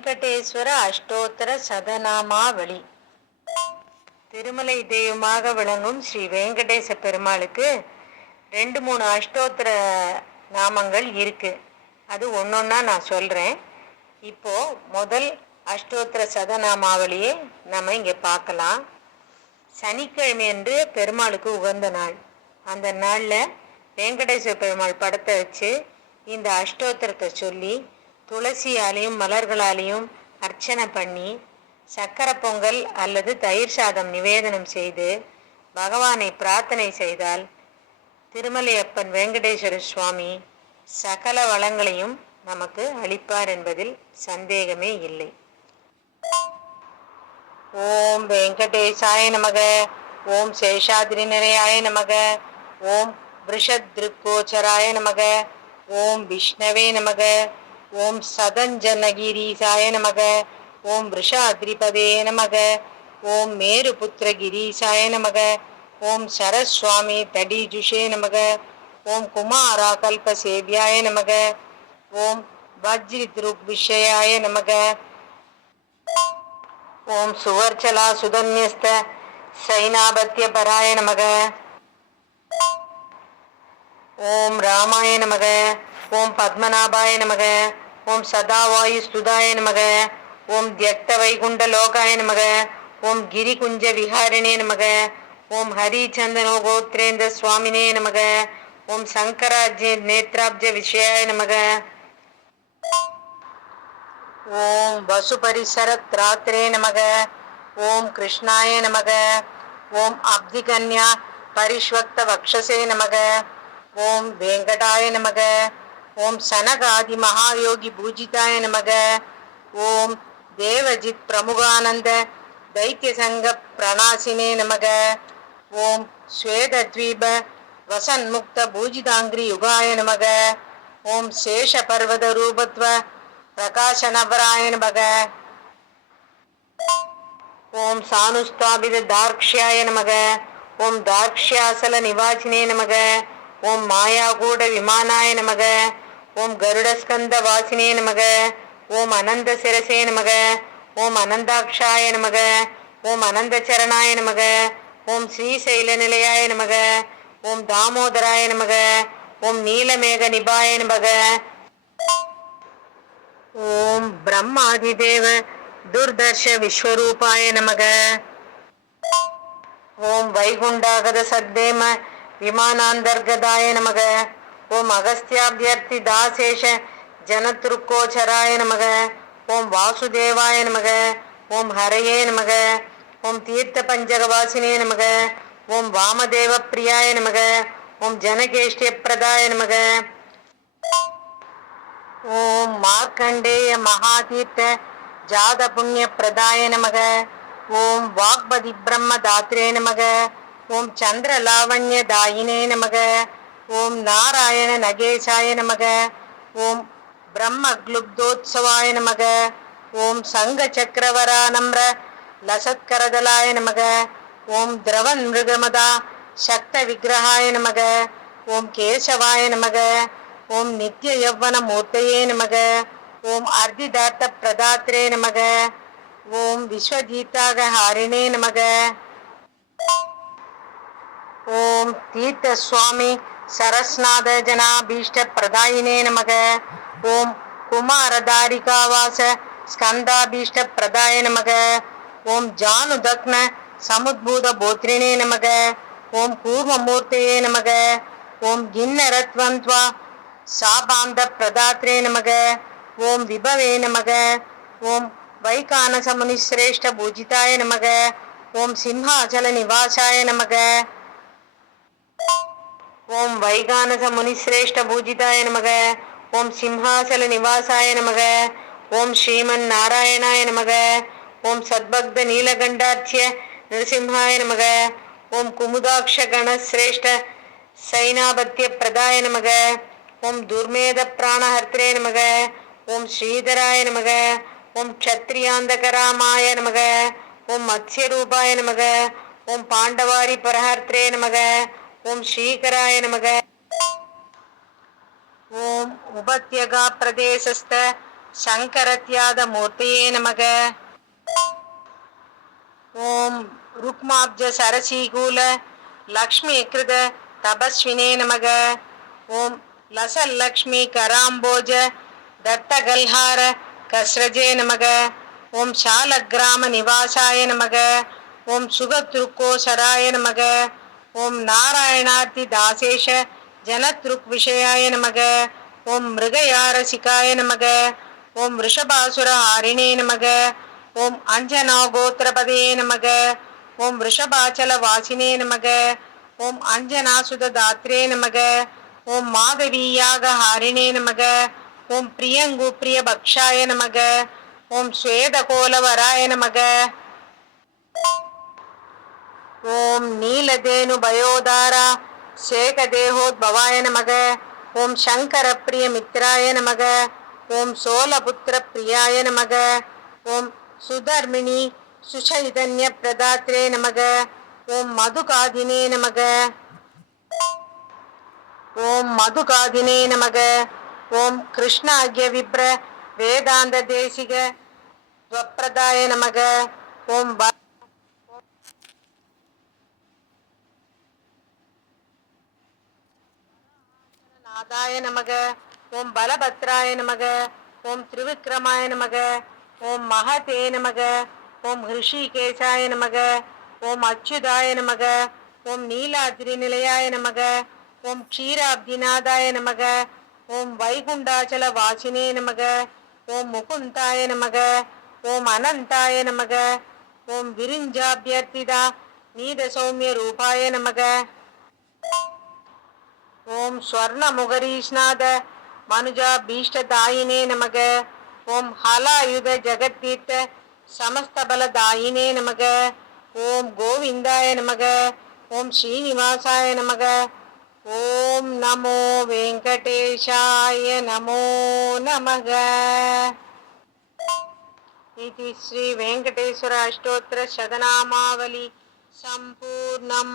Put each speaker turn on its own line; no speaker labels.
வெங்கடேஸ்வர அஷ்டோத்தர சதநாமாவளி. திருமலை தெய்வமாக விளங்கும் ஸ்ரீ வெங்கடேச பெருமாளுக்கு ரெண்டு மூணு அஷ்டோத்திர நாமங்கள் இருக்கு. அது ஒன்றொன்னா நான் சொல்கிறேன் இப்போ முதல் அஷ்டோத்திர சதநாமாவளியை நம்ம இங்கே பார்க்கலாம். சனிக்கிழமை என்று பெருமாளுக்கு உகந்த நாள். அந்த நாளில் வெங்கடேஸ்வர பெருமாள் படத்தை வச்சு இந்த அஷ்டோத்திரத்தை சொல்லி துளசியாலையும் மலர்களாலையும் அர்ச்சனை பண்ணி சக்கரை பொங்கல் அல்லது தயிர் சாதம் நிவேதனம் செய்து பகவானை பிரார்த்தனை செய்தால் திருமலையப்பன் வெங்கடேஸ்வர சுவாமி சகல வளங்களையும் நமக்கு அளிப்பார் என்பதில் சந்தேகமே இல்லை. ஓம் வெங்கடேசாய நமக. ஓம் சேஷாதிரி நிறையாய நமக. ஓம் விஷத்ருக்கோச்சராய நமக. ஓம் விஷ்ணவே நமக. ஓம் சதஞ்சனகிரீசாய நமக ஓம் விஷாத்ரிபதே நமக ஓம் மேருபுத்திரகிரீசாய நமக ஓம் சரஸ்வாமி தடிஜுஷே நமக ஓம் குமாரா கல்பசேவியாய நமக ஓம் வஜ்ரித்ருக்விஷயாய நமக ஓம் சுவர்ச்சலா சுதன்யஸ்த சைனாபத்திய பராய நமக ஓம் ராமாய நமக ஓம் பத்மநாபாய நமக ஓம் சதாவாயு ஸ்துதாய நமக ஓம் தியக்த வைகுண்ட லோகாய நமக ஓம் கிரிகுஞ்ச விஹாரிணே நமக ஓம் ஹரிச்சந்தனோ கோத்ரேந்திர சுவாமினே நமக ஓம் சங்கராஜ்ய நேத்ராப்ஜ விஷயாய நமக. ஓம் வசுபரிசரத்ராத்ரே நமக ஓம் கிருஷ்ணாய நமக ஓம் அப்திகன்யா பரிஷ்வக்த வக்ஷசே நமக ஓம் வெங்கடாய நமக ஓம் சனகாதி மகாயோகி பூஜிதாய நமக. ஓம் தேவஜித் பிரமுகானந்த தைத்திய சங்க பிரணாசினே நமக. ஓம் ஸ்வேதத்வீப வசன்முக்த பூஜிதாங்கிரி யுகாய நமக. ஓம் சேஷ பர்வத ரூபத்வ பிரகாசநபராய நமக. ஓம் சானுஸ்தாபித தார்க்ஷியாய நமக. ஓம் தார்க்ஷியாசல நிவாஜினே நமக. ஓம் மாயாகூட விமானாய நமக. ஓம் கருடஸ்கந்த வாசினே நமக. ஓம் அனந்த சிரசே நமக. ஓம் அனந்தாட்சாய நமக. ஓம் அனந்த சரணாய நமக. ஓம் ஸ்ரீசைல நிலையாய நமக. ஓம் தாமோதராய நமக. ஓம் நீலமேக நிபாய நமக. ஓம் பிரம்மாதிதேவ துர்தர்ஷ விஸ்வரூபாய நமக. ஓம் வைகுண்டாகத சத்தேம விமானாந்தர்கதாய நமக ஓம் அகஸ்தியாபியர்த்தி தாசேஷ ஜனத்ருக்கோச்சராய நமக ஓம் வாசுதேவாய நமக ஓம் ஹரையே நமக ஓம் தீர்த்த பஞ்சகவாசினே நமக ஓம் வாமதேவ பிரியாய நமக ஓம் ஜனகேஷ்டிய பிரதாய நமக ஓம் மார்க்கண்டேய மகாதீர்த்த ஜாத புண்ணிய பிரதாய நமக ஓம் வாக்பதி பிரம்ம தாத்ரே நமக ஓம் சந்திர லாவண்ய தாயினே நமக. ஓம் நாராயண நகேசாய நமக. ஓம் பிரம்ம க்ளுப்தோத்சவாய நமக. ஓம் சங்க சக்கரவரானம்ர லசத்கரதலாய நமக. ஓம் திரவன் மிருகமதா சக்த விக்கிரகாய நமக. ஓம் கேசவாய நமக. ஓம் நித்திய யவ்வன மூர்த்தையே நமக. ஓம் அர்த்திதார்த்த பிரதாத்ரே நமக. ஓம் விஸ்வஜீத்தாக ஹாரிணே நமக. ஓம் தீர்த்த சுவாமி சரஸ்நாத ஜனாபீஷ்ட பிரதாயினே நமக. ஓம் குமாரதாரிகாவாச ஸ்கந்தாபீஷ்ட பிரதாய நமக. ஓம் ஜானுதக்ன சமுத்பூத போத்ரினே நமக. ஓம் கூர்மமூர்த்தையே நமக. ஓம் கிண்ணரத்வந்த்வா சாபாந்த பிரதாத்ரே நமக. ஓம் விபவே நமக. ஓம் வைகானசமுனிஸ்ரேஷ்ட பூஜிதாய நமக. ஓம் சிம்ஹாச்சல நிவாசாய நமக. ஓம் வைகானச முனிஸ்ரேஷ்ட பூஜிதாய நமக. ஓம் சிம்ஹாசல நிவாசாய நமக. ஓம் ஸ்ரீமன் நாராயணாய நமக. ஓம் சத்பக்த நீலகண்டாட்சிய நிருசிம்ஹாய நமக. ஓம் குமுதாட்ச கணசிரேஷ்ட சைனாபத்திய பிரதாய நமக. ஓம் துர்மேத பிராணஹர்த்திரே நமக. ஓம் ஸ்ரீதராய நமக. ஓம் க்ஷத்ரியாந்தகராமாய நமக. ஓம் மத்ஸ்யரூபாய நமக. ஓம் பாண்டவாரி பரஹர்த்திரே நமக. ஓம் ஸ்ரீகராய நமக. ஓம் உபத்யகா பிரதேசஸ்த சங்கரத்யாத மூர்த்தியே நமக. ஓம் ருக்மாப்ஜ சரசீகூல லக்ஷ்மி கிருத தபஸ்வினே நமக. ஓம் லசல்லக்ஷ்மி கராம்போஜ தத்தகல்ஹார கஸ்ரஜே நமக. ஓம் சாலக்கிராம நிவாசாய நமக. ஓம் சுகத்ருக்கோசராய நமக. ஓம் நாராயணார்த்தி தாசேஷ ஜனத்ருக் விஷயாய நமக. ஓம் மிருகயாரசிகாய நமக. ஓம் ரிஷபாசுர ஹாரிணே நமக. ஓம் அஞ்சனா கோத்திரபதே நமக. ஓம் ரிஷபாச்சல வாசினே நமக. ஓம் அஞ்சனாசுத தாத்ரே நமக. ஓம் மாதவீயாக ஹாரிணே நமக. ஓம் பிரியங்கு பிரிய பக்ஷாய நமக. ஓம் ஸ்வேதகோலவராய நமக. ஓம் நீலதேனு பயோதாரா சேகதேகோத்பவாய நமக. ஓம் சங்கர பிரிய மித்ராய நமக. ஓம் சோலபுத்திர பிரியாய நமக. ஓம் சுதர்மிணி சுசைதன்ய பிரதாத்ரே நமக. ஓம் மதுகாதினே நமக. ஓம் மதுகாதினே நமக. ஓம் கிருஷ்ணாக்ய விப்ர வேதாந்த தேசிக ஸ்வப்பிரதாய நமக. ஓம் நாதாய நமக ஓம் பலபத்ராய நமக ஓம் திருவிக்ரமாய நமக ஓம் மகதே நமக ஓம் ஹிருஷிகேசாய நமக ஓம் அச்சுதாய நமக ஓம் நீலாதிரி நிலையாய நமக ஓம் க்ஷீராப்திநாதாய நமக ஓம் வைகுண்டாச்சல வாசினே நமக ஓம் முகுந்தாய நமக ஓம் அனந்தாய நமக ஓம் விரிஞ்சாபியர்த்திதா நீத சௌமிய ரூபாய நமக ஓம் ஸ்வர்ணமுகரீஷ்நாத மனுஜா பீஷ்டதாயினே நமக ஓம் ஹலாயுத ஜகத்தீர்த்த சமஸ்தபலதாயினே நமக ஓம் கோவிந்தாய நமக ஓம் ஸ்ரீனிவாசாய நமக ஓம் நமோ வெங்கடேஷாய நமோ நமக इति श्री वेङ्कटेश्वर अष्टोत्तर शतनामावली सम्पूर्णम्